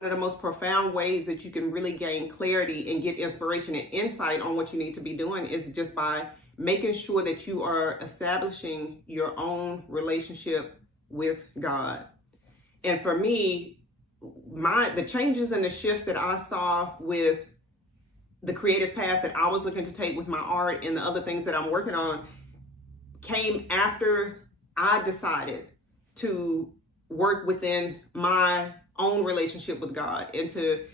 One of the most profound ways that you can really gain clarity and get inspiration and insight on what you need to be doing is just by making sure that you are establishing your own relationship with God. And for me, the changes and the shifts that I saw with the creative path that I was looking to take with my art and the other things that I'm working on came after I decided to work within my own relationship with God and to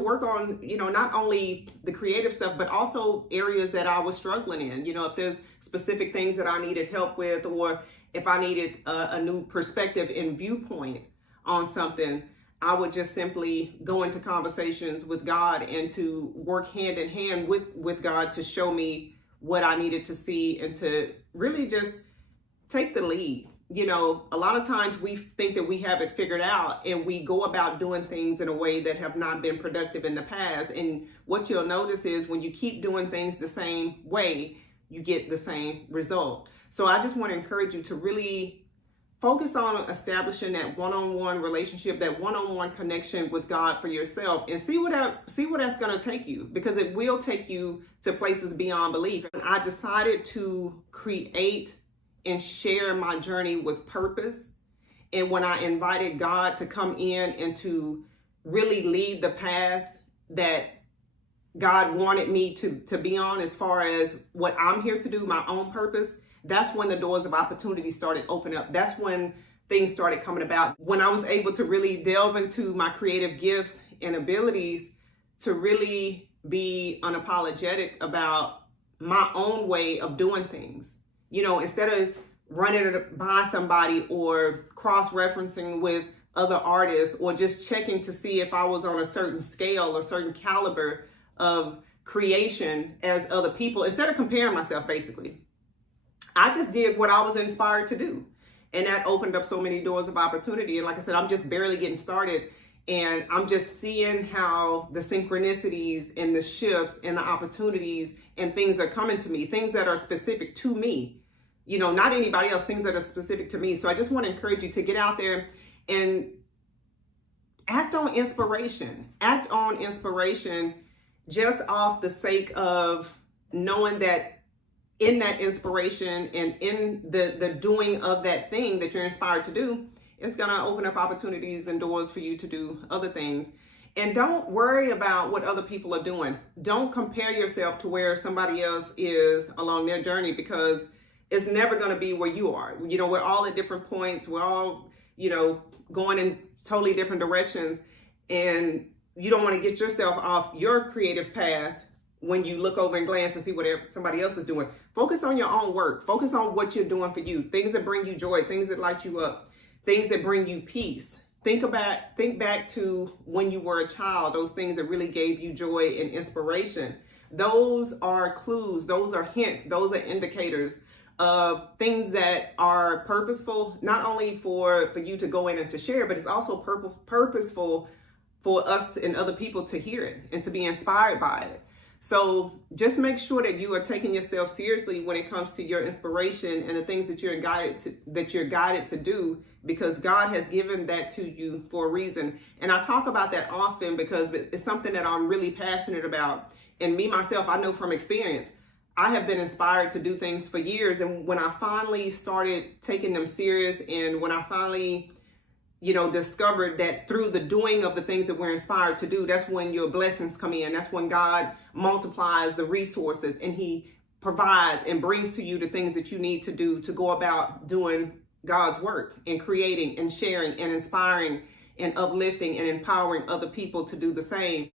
work on, not only the creative stuff, but also areas that I was struggling in. If there's specific things that I needed help with, or if I needed a new perspective and viewpoint on something, I would just simply go into conversations with God and to work hand in hand with God to show me what I needed to see and to really just take the lead. A lot of times we think that we have it figured out and we go about doing things in a way that have not been productive in the past. And what you'll notice is when you keep doing things the same way, you get the same result. So I just want to encourage you to really focus on establishing that one-on-one relationship, that one-on-one connection with God for yourself, and see what that's going to take you, because it will take you to places beyond belief. And I decided to create and share my journey with purpose. And when I invited God to come in and to really lead the path that God wanted me to be on as far as what I'm here to do, my own purpose, that's when the doors of opportunity started opening up. That's when things started coming about. When I was able to really delve into my creative gifts and abilities to really be unapologetic about my own way of doing things. Instead of running it by somebody or cross-referencing with other artists or just checking to see if I was on a certain scale or certain caliber of creation as other people, instead of comparing myself, basically, I just did what I was inspired to do. And that opened up so many doors of opportunity. And like I said, I'm just barely getting started. And I'm just seeing how the synchronicities and the shifts and the opportunities and things are coming to me, things that are specific to me, not anybody else, things that are specific to me. So I just want to encourage you to get out there and act on inspiration. Act on inspiration just off the sake of knowing that in that inspiration and in the doing of that thing that you're inspired to do, it's going to open up opportunities and doors for you to do other things. And don't worry about what other people are doing. Don't compare yourself to where somebody else is along their journey, because it's never going to be where you are. We're all at different points. We're all, going in totally different directions. And you don't want to get yourself off your creative path when you look over and glance and see what somebody else is doing. Focus on your own work. Focus on what you're doing for you. Things that bring you joy, things that light you up, things that bring you peace. Think back to when you were a child, those things that really gave you joy and inspiration. Those are clues, those are hints, those are indicators of things that are purposeful, not only for you to go in and to share, but it's also purposeful for us and other people to hear it and to be inspired by it. So just make sure that you are taking yourself seriously when it comes to your inspiration and the things that you're guided to do, because God has given that to you for a reason. And I talk about that often because it's something that I'm really passionate about. And me, myself, I know from experience, I have been inspired to do things for years. And when I finally started taking them serious, and when I finally discovered that through the doing of the things that we're inspired to do, that's when your blessings come in. That's when God multiplies the resources and he provides and brings to you the things that you need to do to go about doing God's work and creating and sharing and inspiring and uplifting and empowering other people to do the same.